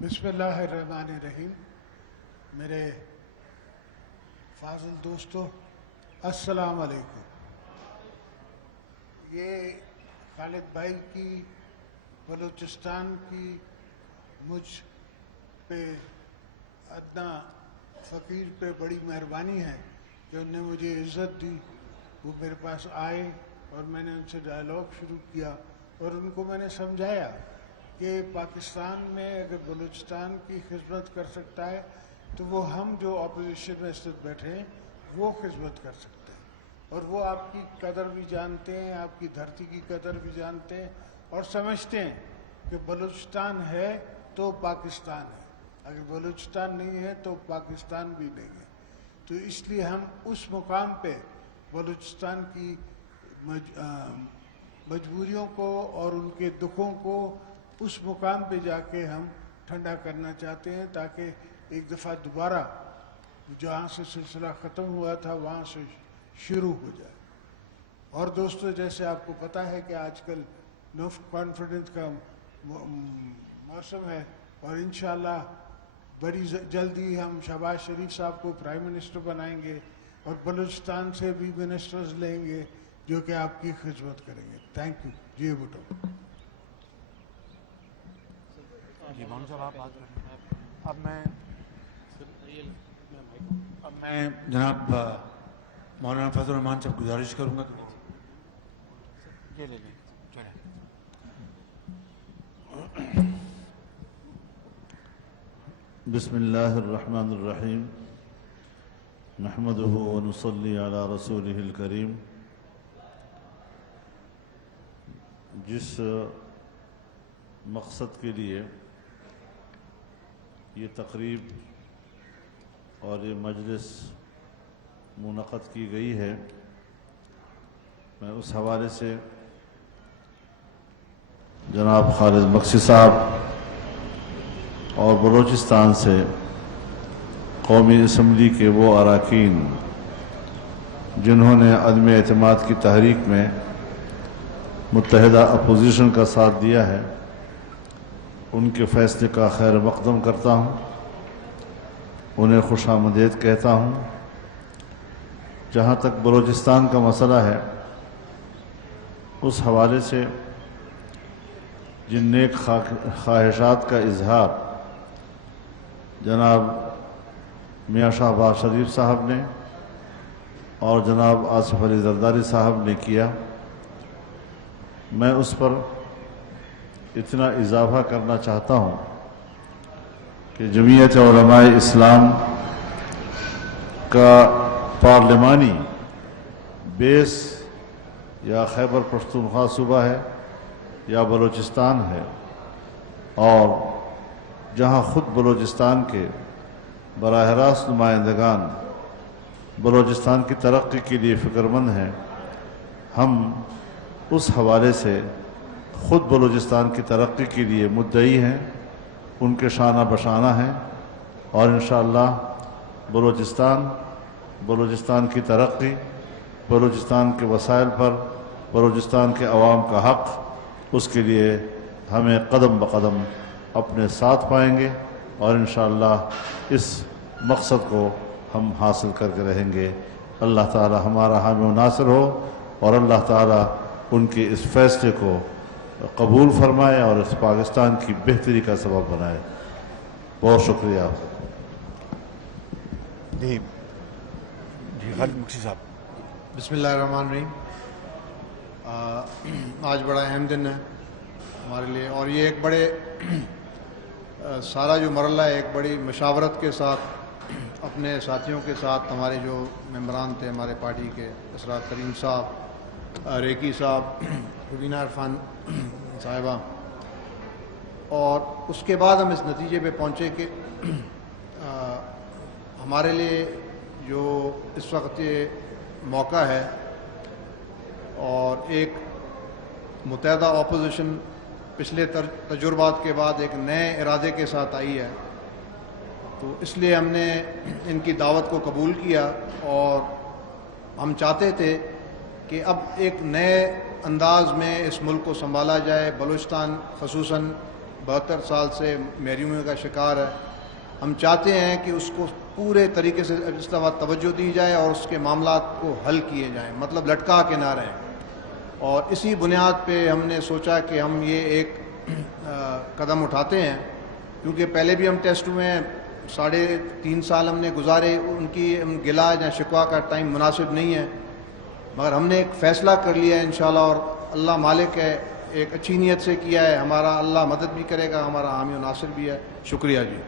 بسم اللہ الرحمن الرحیم. میرے فاضل دوستو، السلام علیکم. یہ خالد بھائی کی بلوچستان کی مجھ پہ ادنا فقیر پہ بڑی مہربانی ہے کہ انہوں نے مجھے عزت دی. وہ میرے پاس آئے اور میں نے ان سے ڈائلاگ شروع کیا اور ان کو میں نے سمجھایا کہ پاکستان میں اگر بلوچستان کی خدمت کر سکتا ہے تو وہ ہم جو اپوزیشن میں اس وقت بیٹھے ہیں وہ خدمت کر سکتے ہیں. اور وہ آپ کی قدر بھی جانتے ہیں، آپ کی دھرتی کی قدر بھی جانتے ہیں اور سمجھتے ہیں کہ بلوچستان ہے تو پاکستان ہے، اگر بلوچستان نہیں ہے تو پاکستان بھی نہیں ہے. تو اس لیے ہم اس مقام پہ بلوچستان کی مجبوریوں کو اور ان کے دکھوں کو اس مقام پہ جا کے ہم ٹھنڈا کرنا چاہتے ہیں تاکہ ایک دفعہ دوبارہ جہاں سے سلسلہ ختم ہوا تھا وہاں سے شروع ہو جائے. اور دوستو، جیسے آپ کو پتہ ہے کہ آج کل نو کانفیڈنس کا موسم ہے اور انشاءاللہ بڑی جلدی ہم شہباز شریف صاحب کو پرائم منسٹر بنائیں گے اور بلوچستان سے بھی منسٹرز لیں گے جو کہ آپ کی خدمت کریں گے. Thank you. جی بٹو. جی مون صاحب آپ بات کر رہے ہیں. اب میں جناب مولانا فضل الرحمان صاحب گزارش کروں گا کہ لے لیں. بسم اللہ الرحمن الرحیم. نحمده ونصلی علی رسوله الکریم. جس مقصد کے لیے یہ تقریب اور یہ مجلس منعقد کی گئی ہے، میں اس حوالے سے جناب خالد بخشی صاحب اور بلوچستان سے قومی اسمبلی کے وہ اراکین جنہوں نے عدم اعتماد کی تحریک میں متحدہ اپوزیشن کا ساتھ دیا ہے، ان کے فیصلے کا خیر مقدم کرتا ہوں، انہیں خوش آمدید کہتا ہوں. جہاں تک بلوچستان کا مسئلہ ہے، اس حوالے سے جن نیک خواہشات کا اظہار جناب میاں شہباز شریف صاحب نے اور جناب آصف علی زرداری صاحب نے کیا، میں اس پر اتنا اضافہ کرنا چاہتا ہوں کہ جمعیت علماء اسلام کا پارلیمانی بیس یا خیبر پختونخوا صوبہ ہے یا بلوچستان ہے، اور جہاں خود بلوچستان کے براہ راست نمائندگان بلوچستان کی ترقی کے لیے فکر مند ہیں، ہم اس حوالے سے خود بلوچستان کی ترقی کے لیے مدعی ہیں، ان کے شانہ بشانہ ہیں، اور انشاءاللہ بلوچستان کی ترقی، بلوچستان کے وسائل پر بلوچستان کے عوام کا حق، اس کے لیے ہمیں قدم بقدم اپنے ساتھ پائیں گے اور انشاءاللہ اس مقصد کو ہم حاصل کر کے رہیں گے. اللہ تعالی ہمارا حامی و ناصر ہو اور اللہ تعالی ان کے اس فیصلے کو قبول فرمائے اور اس پاکستان کی بہتری کا سبب بنائے. بہت شکریہ. جی خالد بخشی صاحب. بسم اللہ الرحمن الرحیم. آج بڑا اہم دن ہے ہمارے لیے، اور یہ ایک بڑے سارا جو مرحلہ ہے ایک بڑی مشاورت کے ساتھ اپنے ساتھیوں کے ساتھ، ہمارے جو ممبران تھے ہمارے پارٹی کے، اسرار کریم صاحب، ریکی صاحب، روبینہ عرفان صاحبہ، اور اس کے بعد ہم اس نتیجے پہ پہنچے کہ ہمارے لیے جو اس وقت یہ موقع ہے اور ایک متحدہ اپوزیشن پچھلے تجربات کے بعد ایک نئے ارادے کے ساتھ آئی ہے، تو اس لیے ہم نے ان کی دعوت کو قبول کیا اور ہم چاہتے تھے کہ اب ایک نئے انداز میں اس ملک کو سنبھالا جائے. بلوچستان خصوصاً 72 سال سے محرومی کا شکار ہے. ہم چاہتے ہیں کہ اس کو پورے طریقے سے اس دفعہ توجہ دی جائے اور اس کے معاملات کو حل کیے جائیں, مطلب لٹکا کے نہ رہیں. اور اسی بنیاد پہ ہم نے سوچا کہ ہم یہ ایک قدم اٹھاتے ہیں, کیونکہ پہلے بھی ہم ٹیسٹ ہوئے ہیں, 3.5 سال ہم نے گزارے, ان کی گلا یا شکوہ کا ٹائم مناسب نہیں ہے, مگر ہم نے ایک فیصلہ کر لیا ہے انشاءاللہ, اور اللہ مالک ہے, ایک اچھی نیت سے کیا ہے, ہمارا اللہ مدد بھی کرے گا, ہمارا حامی و ناصر بھی ہے. شکریہ جی.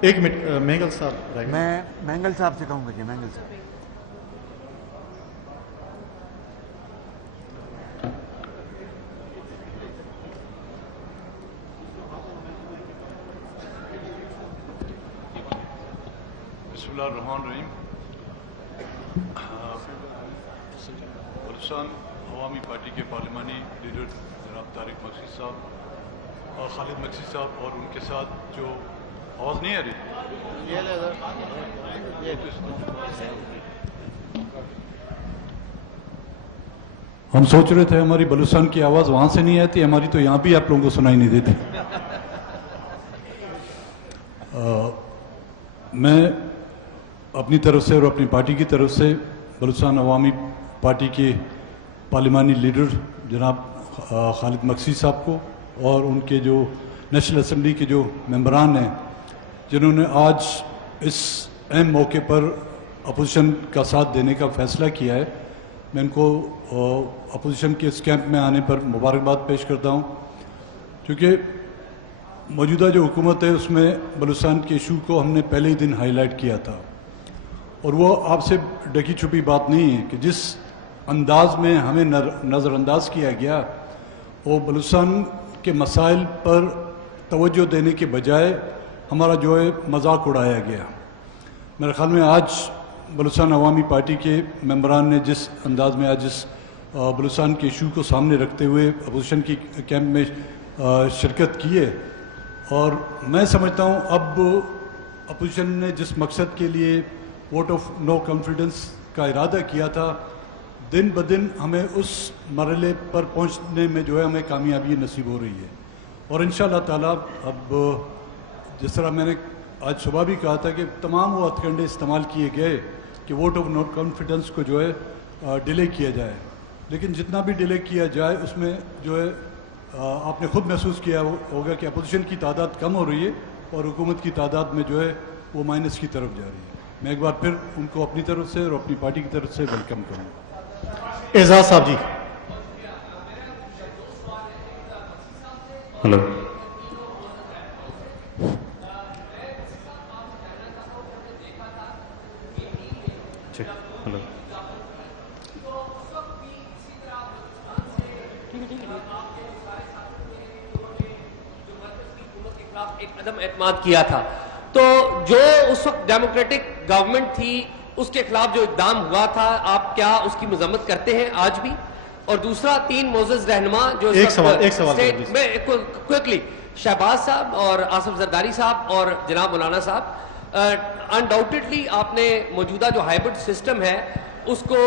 ایک منٹ مینگل صاحب. میں مینگل صاحب سے کہوں گا جی. مینگل صاحب. بسم اللہ الرحمن الرحیم. بلوچستان عوامی پارٹی کے پارلیمانی لیڈر جناب طارق مقصد صاحب اور خالد مقصد صاحب, اور ان کے ساتھ جو آواز نہیں آ رہی, ہم سوچ رہے تھے ہماری بلوچستان کی آواز وہاں سے نہیں آتی, ہماری تو یہاں بھی آپ لوگوں کو سنائی نہیں دیتی. میں اپنی طرف سے اور اپنی پارٹی کی طرف سے بلوچستان عوامی پارٹی کے پارلیمانی لیڈر جناب خالد مقصد صاحب کو اور ان کے جو نیشنل اسمبلی کے جو ممبران ہیں جنہوں نے آج اس اہم موقع پر اپوزیشن کا ساتھ دینے کا فیصلہ کیا ہے, میں ان کو اپوزیشن کے اس کیمپ میں آنے پر مبارکباد پیش کرتا ہوں, کیونکہ موجودہ جو حکومت ہے اس میں بلوچستان کے ایشو کو ہم نے پہلے ہی دن ہائی لائٹ کیا تھا, اور وہ آپ سے ڈکی چھپی بات نہیں ہے کہ جس انداز میں ہمیں نظر انداز کیا گیا وہ بلوچستان کے مسائل پر توجہ دینے کے بجائے ہمارا جو ہے مذاق اڑایا گیا. میرے خیال میں آج بلوچستان عوامی پارٹی کے ممبران نے جس انداز میں آج اس بلوچستان کے ایشو کو سامنے رکھتے ہوئے اپوزیشن کی کیمپ میں شرکت کی ہے, اور میں سمجھتا ہوں اب اپوزیشن نے جس مقصد کے لیے ووٹ آف نو کانفیڈنس کا ارادہ کیا تھا, دن بدن ہمیں اس مرحلے پر پہنچنے میں جو ہے ہمیں کامیابی نصیب ہو رہی ہے. اور انشاءاللہ تعالیٰ اب جس طرح میں نے آج صبح بھی کہا تھا کہ تمام وہ ہتھ کنڈے استعمال کیے گئے کہ ووٹ آف نو کانفیڈنس کو جو ہے ڈیلے کیا جائے, لیکن جتنا بھی ڈیلے کیا جائے اس میں جو ہے آپ نے خود محسوس کیا ہوگا کہ اپوزیشن کی تعداد کم ہو رہی ہے اور حکومت کی تعداد میں جو ہے وہ مائنس کی طرف جا رہی ہے. میں ایک بار پھر ان کو اپنی طرف سے اور اپنی پارٹی کی طرف سے ویلکم کروں گا. اعزاز صاحب جی. ہلو. ہلو. ایک عدم اعتماد کیا تھا, تو جو اس وقت ڈیموکریٹک گورنمنٹ تھی اس کے خلاف جو اقدام ہوا تھا, آپ کیا اس کی مذمت کرتے ہیں آج بھی؟ اور دوسرا, 3 معزز رہنما جو ایک سوال میں کوئکلی شہباز صاحب اور آصف زرداری صاحب اور جناب مولانا صاحب, انڈاؤٹڈلی آپ نے موجودہ جو ہائبرڈ سسٹم ہے اس کو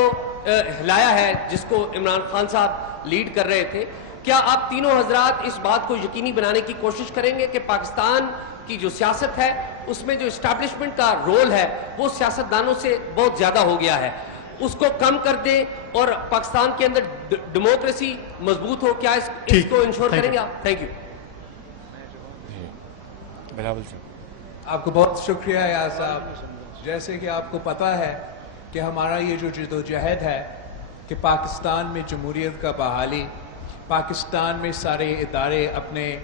ہلایا ہے جس کو عمران خان صاحب لیڈ کر رہے تھے. کیا آپ تینوں حضرات اس بات کو یقینی بنانے کی کوشش کریں گے کہ پاکستان کی جو سیاست ہے اس میں جو اسٹیبلشمنٹ کا رول ہے وہ سیاستدانوں سے بہت زیادہ ہو گیا ہے, اس کو کم کر دیں اور پاکستان کے اندر ڈیموکریسی مضبوط ہو؟ کیا اس کو انشور کریں گے آپ؟ Thank you. آپ کو بہت شکریہ یار صاحب. جیسے کہ آپ کو پتہ ہے کہ ہمارا یہ جو جدوجہد ہے کہ پاکستان میں جمہوریت کا بحالی, پاکستان میں سارے ادارے اپنے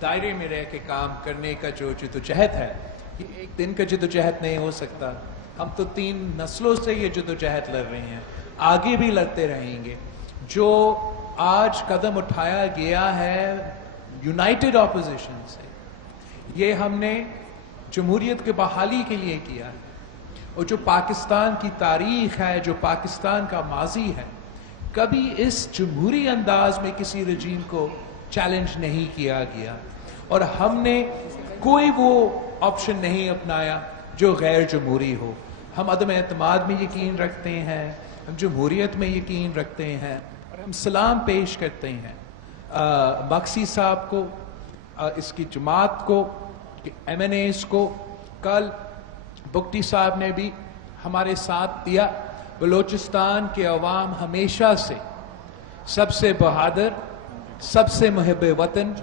دائرے میں رہ کے کام کرنے کا جو جدوجہد ہے, یہ ایک دن کا جدوجہد نہیں ہو سکتا. ہم تو 3 نسلوں سے یہ جدوجہد لڑ رہے ہیں, آگے بھی لڑتے رہیں گے. جو آج قدم اٹھایا گیا ہے یونائٹڈ اپوزیشن سے, یہ ہم نے جمہوریت کے بحالی کے لیے کیا ہے. اور جو پاکستان کی تاریخ ہے, جو پاکستان کا ماضی ہے, کبھی اس جمہوری انداز میں کسی رجیم کو چیلنج نہیں کیا گیا, اور ہم نے کوئی وہ آپشن نہیں اپنایا جو غیر جمہوری ہو. ہم عدم اعتماد میں یقین رکھتے ہیں, ہم جمہوریت میں یقین رکھتے ہیں, اور ہم سلام پیش کرتے ہیں मक्सी साहब को, इसकी जमात को, MNAs को, कल बुगटी साहब ने भी हमारे साथ दिया। बलूचिस्तान के अवाम हमेशा से सबसे बहादुर, सबसे मुहिब वतन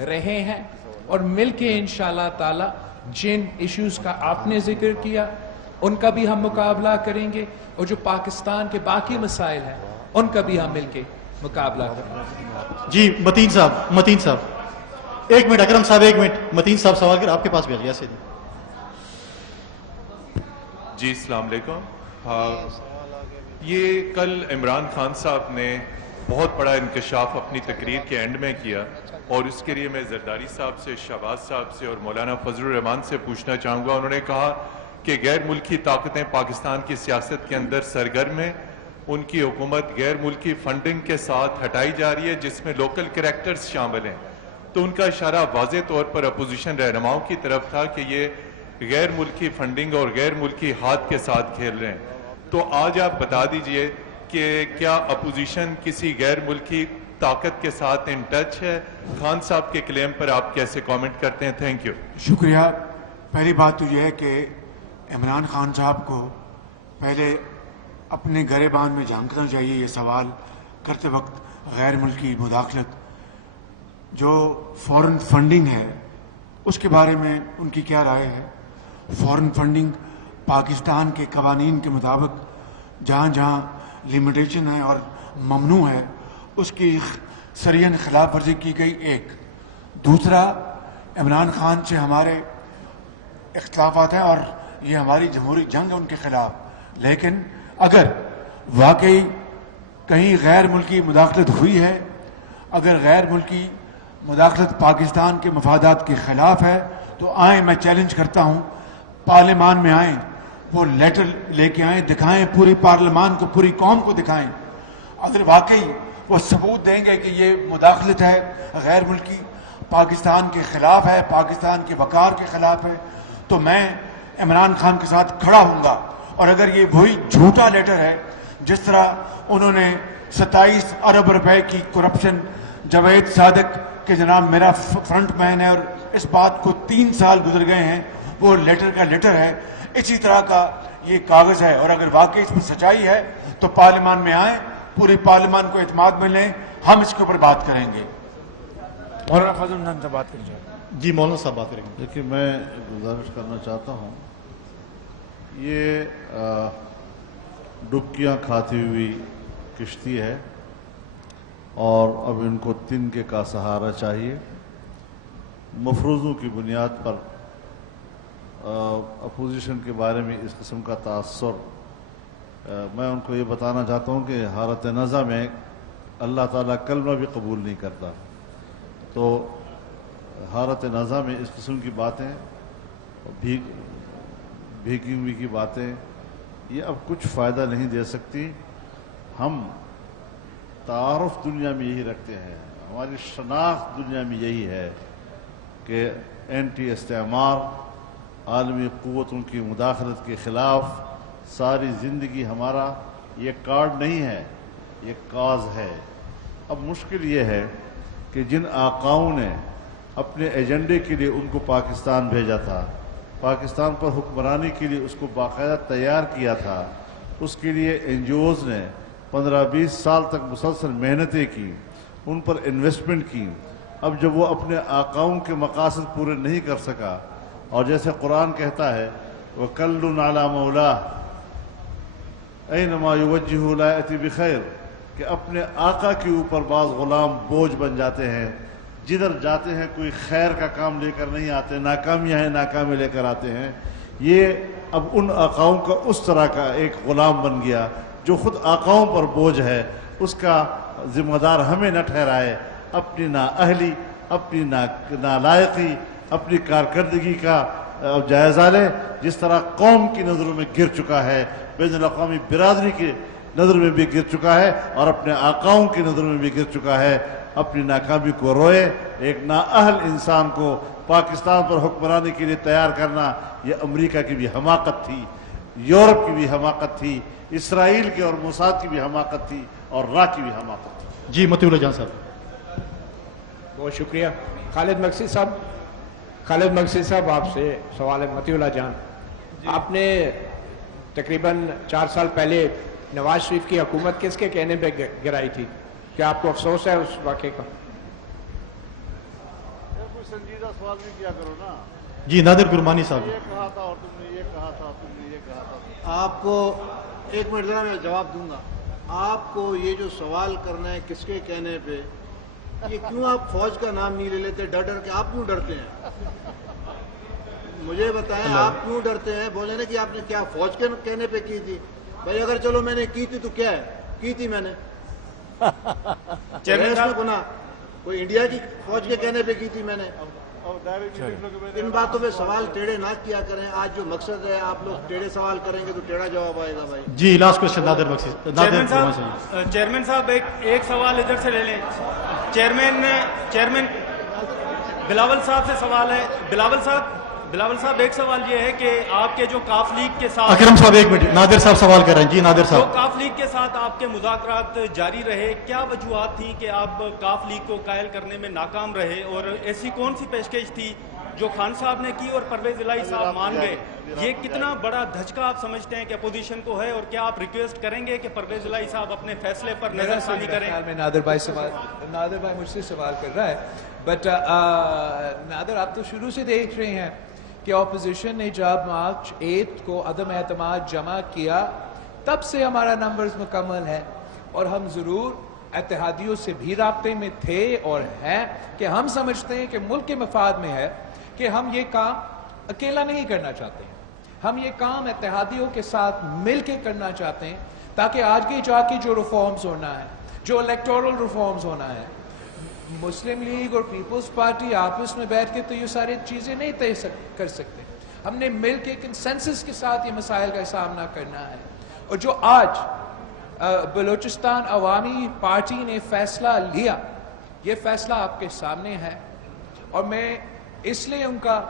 रहे हैं और मिलके इंशाअल्लाह ताला जिन इश्यूज का आपने जिक्र किया उनका भी हम मुकाबला करेंगे, और जो पाकिस्तान के बाकी मसाइल हैं उनका भी हम मिलके मुकाबला करेंगे। जी मतीन साहब एक मिनट, अकरम साहब एक मिनट, मतीन साहब सवाल कर आपके पास भेजिए से। जी अस्सलाम वालेकुम। ये कल इमरान खान साहब ने बहुत बड़ा इंकशाफ अपनी तकरीर के एंड में किया, और इसके लिए मैं जरदारी साहब से, शहबाज साहब से और मौलाना फजलुर रहमान से पूछना चाहूँगा। उन्होंने कहा कि गैर मुल्की ताकतें पाकिस्तान की सियासत के अंदर सरगर्म हैं, उनकी हुकूमत गैर मुल्की फंडिंग के साथ हटाई जा रही है जिसमें लोकल कैरेक्टर्स शामिल हैं। तो उनका इशारा वाज़े तौर पर अपोजिशन रहनुमाओं की तरफ था कि ये गैर मुल्की फंडिंग और गैर मुल्की हाथ के साथ खेल रहे हैं। तो आज आप बता दीजिए कि क्या अपोजिशन किसी गैर मुल्की ताकत के साथ इन टच है? खान साहब के क्लेम पर आप कैसे कमेंट करते हैं? Thank you. शुक्रिया। पहली बात तो यह है कि इमरान खान साहब को पहले अपने गरेबान में झांकना चाहिए। ये सवाल करते वक्त गैर मुल्की मुदाखलत जो फॉरेन फंडिंग है उसके बारे में उनकी क्या राय है? फॉरेन फंडिंग पाकिस्तान के कवानीन के मुताबिक जहाँ जहाँ लिमिटेशन है और ममनू है उसकी सरियन खिलाफ वर्जी की गई। एक दूसरा, इमरान खान से हमारे इख्तलाफात हैं और ये हमारी जमहूरी जंग है उनके खिलाफ, लेकिन अगर वाकई कहीं गैर मुल्की मुदाखलत हुई है, अगर गैर मुल्की मुदाखलत पाकिस्तान के मफादात के खिलाफ है तो आए, मैं चैलेंज करता हूँ, पार्लियामान में आए, वो लेटर लेके आए, दिखाएं पूरी पार्लियामान को, पूरी कौम को दिखाएं। अगर वाकई वो सबूत देंगे कि ये मुदाखलत है गैर मुल्की, पाकिस्तान के खिलाफ है, पाकिस्तान के वकार के खिलाफ है, तो मैं इमरान खान के साथ खड़ा हूँगा। और अगर ये वही झूठा लेटर है जिस तरह उन्होंने 27 अरब रुपए की करप्शन, जावेद सादिक के जनाब मेरा फ्रंट मैन है और इस बात को 3 साल गुजर गए हैं, वो लेटर का लेटर है, इसी तरह का ये कागज है। और अगर वाकई इसमें सच्चाई है तो पार्लियामान में आए, पूरी पार्लियामान को एतमाद में लें, हम इसके ऊपर बात करेंगे। मौलाना फजल रहमान से बात करेंगे। जी मौलाना साहब बात करेंगे। देखिए, मैं गुजारिश करना चाहता हूँ, ये डुबकियाँ खाती हुई किश्ती है और अब इनको तिनके का सहारा चाहिए। मफरूज़ों की बुनियाद पर अपोजिशन के बारे में इस किस्म का तासुर, मैं उनको ये बताना चाहता हूँ कि हालत नज़ा में अल्लाह ताला कलमा भी कबूल नहीं करता। तो हालत नज़ा में इस किस्म की बातें, भीगी हुई की बातें, ये अब कुछ फ़ायदा नहीं दे सकती। हम तारुफ दुनिया में यही रखते हैं, हमारी शनाख्त दुनिया में यही है कि एंटी इस्तेमार, आलमी क़ुव्वतों की मुदाखलत के ख़िलाफ़ सारी ज़िंदगी हमारा ये कार्ड नहीं है, ये काज है। अब मुश्किल ये है कि जिन आकाओं ने अपने एजेंडे के लिए उनको पाकिस्तान भेजा था, पाकिस्तान पर हुक्मरानी के लिए उसको बाकायदा तैयार किया था, उसके लिए NGOs ने 15-20 साल तक मुसलसल मेहनतें की, उन पर इन्वेस्टमेंट की। अब जब वो अपने आकाओं के मकासद पूरे नहीं कर सका, और जैसे कुरान कहता है वकल्लुन अला मौला ऐनमा युवज्जिहु ला यअति बिखैर, कि अपने आका के ऊपर बाज़ गुलाम बोझ बन जाते हैं, जिधर जाते हैं कोई खैर का काम लेकर नहीं आते, नाकामियाँ हैं नाकामी लेकर आते हैं। ये अब उन आकाओं का उस तरह का एक गुलाम बन गया जो खुद आकाओं पर बोझ है, उसका जिम्मेदार हमें न ठहराए, अपनी नाअहली, अपनी नालायकी, अपनी कारकर्दगी का जायज़ा ले। जिस तरह कौम की नज़रों में गिर चुका है, बैनुल अक़वामी बिरादरी की नज़र में भी गिर चुका है और अपने आकाओं की नज़र में भी गिर चुका है, अपनी नाकामी को रोए। एक नाअहल इंसान को पाकिस्तान पर हुक्मरानी के लिए तैयार करना, ये अमेरिका की भी हमाकत थी, यूरोप की भी हमाकत थी, इसराइल की और मोसाद की भी हमाकत थी और रा की भी हमाकत थी। जी मतीउल्लाह जान साहब। बहुत शुक्रिया। खालिद मक्सी साहब आपसे सवाल है। मतीउल्लाह जान, आपने तकरीबन 4 साल पहले नवाज शरीफ की हुकूमत किसके कहने पे गिराई थी? क्या आपको अफसोस है उस वाक़े का? कोई संजीदा सवाल भी किया करो ना। जी नादिर गुरमानी साहब। ये कहा था और तुमने ये कहा था, तुमने ये कहा था। आपको एक मिनट जरा मैं जवाब दूंगा। आपको ये जो सवाल करना है किसके कहने पे, ये क्यों आप फौज का नाम नहीं ले लेते डर डर के? आप क्यों डरते हैं? मुझे बताएं, आप क्यों डरते हैं? बोले ना कि आपने क्या फौज के कहने पे की थी। भाई अगर चलो मैंने की थी तो क्या है, की थी मैंने। इसमें गुना कोई इंडिया की फौज के कहने पे की थी मैंने। इन बातों पे सवाल टेढ़े ना किया करें। आज जो मकसद है, आप लोग टेढ़े सवाल करेंगे तो टेढ़ा जवाब आएगा भाई। जी लास्ट क्वेश्चन नादिर मक्सी। चेयरमैन साहब एक सवाल इधर से ले लें। चेयरमैन बिलावल साहब से सवाल है। बिलावल साहब एक सवाल ये है कि आपके जो काफ लीग के साथ, अकरम साहब एक मिनट, नादिर साहब सवाल कर रहे हैं। जी नादिर जो साहब, काफ लीग के साथ आपके मुज़ाकरात जारी रहे, क्या वजूहात थी कि आप काफ लीग को कायल करने में नाकाम रहे, और ऐसी कौन सी पेशकश थी जो खान साहब ने की और परवेज इलाही साहब मान गए? ये कितना बड़ा धचका आप समझते हैं कि अपोजिशन को है, और क्या आप रिक्वेस्ट करेंगे कि परवेज इलाही साहब अपने फैसले पर नजरसानी करें? नादिर भाई मुझसे सवाल कर रहा है, बट नादिर आप तो शुरू से देख रहे हैं कि ऑपोजिशन ने जब मार्च 8 को अदम एतमाद जमा किया, तब से हमारा नंबर्स मुकम्मल है, और हम ज़रूर इत्तेहादियों से भी राब्ते में थे और हैं कि हम समझते हैं कि मुल्क के मफाद में है कि हम ये काम अकेला नहीं करना चाहते हैं। हम ये काम इत्तेहादियों के साथ मिल के करना चाहते हैं, ताकि आगे जाके जो रिफॉर्म्स होना है, जो इलेक्टोरल रिफॉर्म्स होना है, मुस्लिम लीग और पीपल्स पार्टी आपस में बैठ के तो ये सारी चीज़ें नहीं तय कर सकते। हमने मिल के कंसेंसस के साथ ये मसाइल का सामना करना है। और जो आज बलूचिस्तान अवामी पार्टी ने फैसला लिया, ये फैसला आपके सामने है, और मैं इसलिए उनका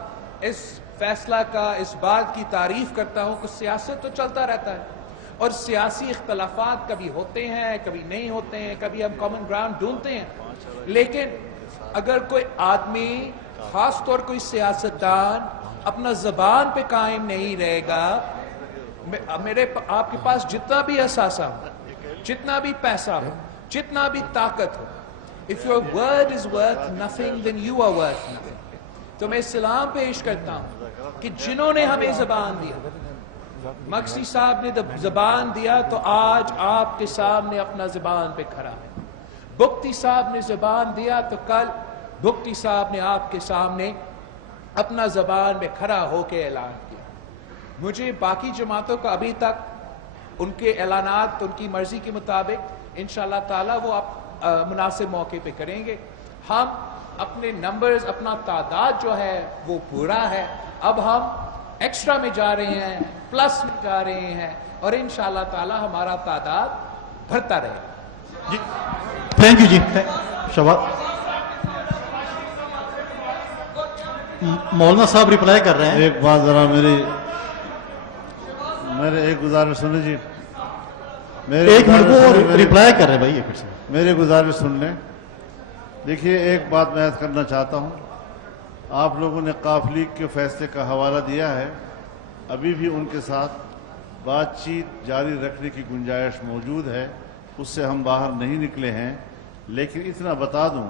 इस फैसला का इस बात की तारीफ करता हूँ कि सियासत तो चलता रहता है, और सियासी इख्तलाफात कभी होते हैं, कभी नहीं होते हैं, कभी हम कॉमन ग्राउंड ढूंढते हैं, लेकिन अगर कोई आदमी, खास तौर कोई सियासतदान अपना जबान पे कायम नहीं रहेगा, आपके पास जितना भी असासा हो, जितना भी पैसा हो, जितना भी ताकत हो, if your word is worth nothing then you are worth nothing. तो मैं सलाम पेश करता हूं कि जिन्होंने हमें जबान दिया, मक्सी साहब ने जबान दिया, तो आज आपके सामने अपना जबान पे खड़ा है। बुख्ती साहब ने जबान दिया, तो कल बुख्ती साहब ने आपके सामने अपना जबान में खड़ा होकर ऐलान किया। मुझे बाकी जमातों का अभी तक उनके ऐलानात उनकी मर्जी के मुताबिक इंशाअल्लाह ताला वो आप मुनासिब मौके पे करेंगे। हम अपने नंबर्स, अपना तादाद जो है वो पूरा है। अब हम एक्स्ट्रा में जा रहे हैं, प्लस में जा रहे हैं, और इंशाअल्लाह ताला हमारा तादाद बढ़ता रहेगा। जी थैंक यू जी। मौलाना साहब रिप्लाई कर रहे हैं। एक बात जरा मेरे एक गुजारिश सुने जी, एक मिनट को रिप्लाई कर रहे हैं भाई, एक से मेरी गुजारिश सुन लें। देखिए एक बात मैं ऐड करना चाहता हूँ, आप लोगों ने काफ लीग के फैसले का हवाला दिया है, अभी भी उनके साथ बातचीत जारी रखने की गुंजाइश मौजूद है, उससे हम बाहर नहीं निकले हैं। लेकिन इतना बता दूं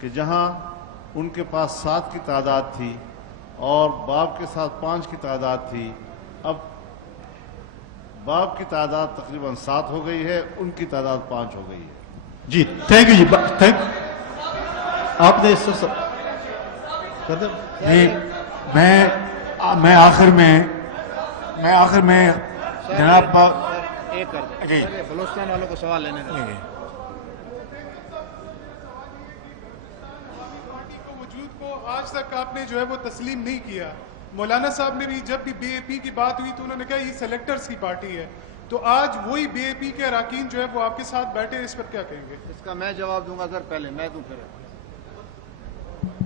कि जहां उनके पास 7 की तादाद थी और बाब के साथ 5 की तादाद थी, अब बाब की तादाद तकरीबन 7 हो गई है, उनकी तादाद 5 हो गई है। जी थैंक यू जी। थैंक आपने कर दो। मैं आखिर में जनाब एक कर दे, बलूचिस्तान वालों को सवाल लेने दें। वजूद को आज तक आपने जो है वो तस्लीम नहीं किया। मौलाना साहब ने भी जब भी बीएपी की बात हुई तो उन्होंने कहा ये सेलेक्टर्स की पार्टी है, तो आज वही बीएपी के अरकान जो है वो आपके साथ बैठे, इस पर क्या कहेंगे? इसका मैं जवाब दूंगा सर, पहले मैं दूं फिर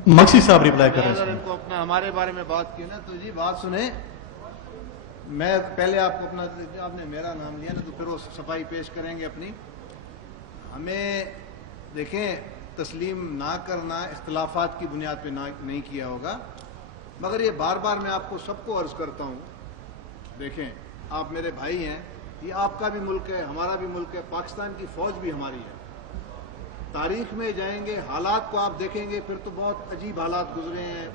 मक्सी साहब रिप्लाई कर रहे हैं। अगर इनको अपना हमारे बारे में बात की ना, तो जी बात सुने, मैं पहले आपको अपना, आपने मेरा नाम लिया ना, तो फिर वो सफाई पेश करेंगे अपनी। हमें देखें, تسلیم نہ کرنا اختلافات کی بنیاد پہ نہیں کیا ہوگا، مگر یہ بار بار میں آپ کو سب کو عرض کرتا ہوں، دیکھیں آپ میرے بھائی ہیں، یہ آپ کا بھی ملک ہے، ہمارا بھی ملک ہے، پاکستان کی فوج بھی ہماری ہے. تاریخ میں جائیں گے، حالات کو آپ دیکھیں گے، پھر تو بہت عجیب حالات گزرے ہیں.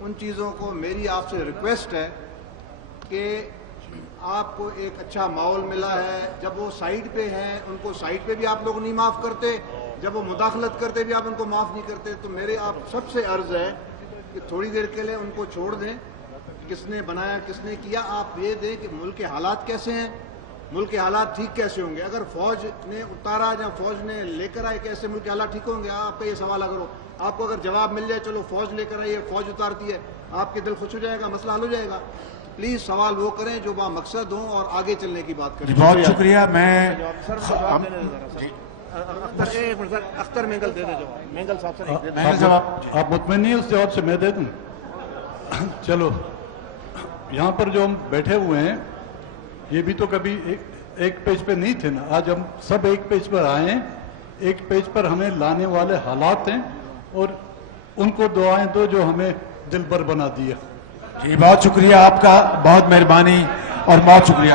ان چیزوں کو میری آپ سے ریکویسٹ ہے کہ آپ کو ایک اچھا ماحول ملا ہے. جب وہ سائٹ پہ ہیں ان کو سائٹ پہ بھی آپ لوگ نہیں معاف کرتے، جب وہ مداخلت کرتے بھی آپ ان کو معاف نہیں کرتے. تو میرے آپ سب سے عرض ہے کہ تھوڑی دیر کے لیے ان کو چھوڑ دیں. کس نے بنایا کس نے کیا، آپ یہ دیں کہ ملک کے حالات کیسے ہیں، ملک کے حالات ٹھیک کیسے ہوں گے. اگر فوج نے اتارا یا فوج نے لے کر آئے کیسے ملک کے حالات ٹھیک ہوں گے. آپ کا یہ سوال اگر ہو، آپ کو اگر جواب مل جائے چلو فوج لے کر آئیے، فوج اتارتی ہے، آپ کے دل خوش ہو جائے گا، مسئلہ حل ہو جائے گا. پلیز سوال وہ کریں جو با مقصد ہوں اور آگے چلنے کی بات کریں. بہت شکریہ. میں اختر مینگل دے دیں جواب. مینگل صاحب سے آپ مطمئن نہیں اس جواب سے؟ میں دے دوں. چلو، یہاں پر جو ہم بیٹھے ہوئے ہیں یہ بھی تو کبھی ایک پیج پہ نہیں تھے نا. آج ہم سب ایک پیج پر آئے ہیں. ایک پیج پر ہمیں لانے والے حالات ہیں اور ان کو دعائیں دو جو ہمیں دل بر بنا دیا. جی بہت شکریہ آپ کا، بہت مہربانی اور بہت شکریہ.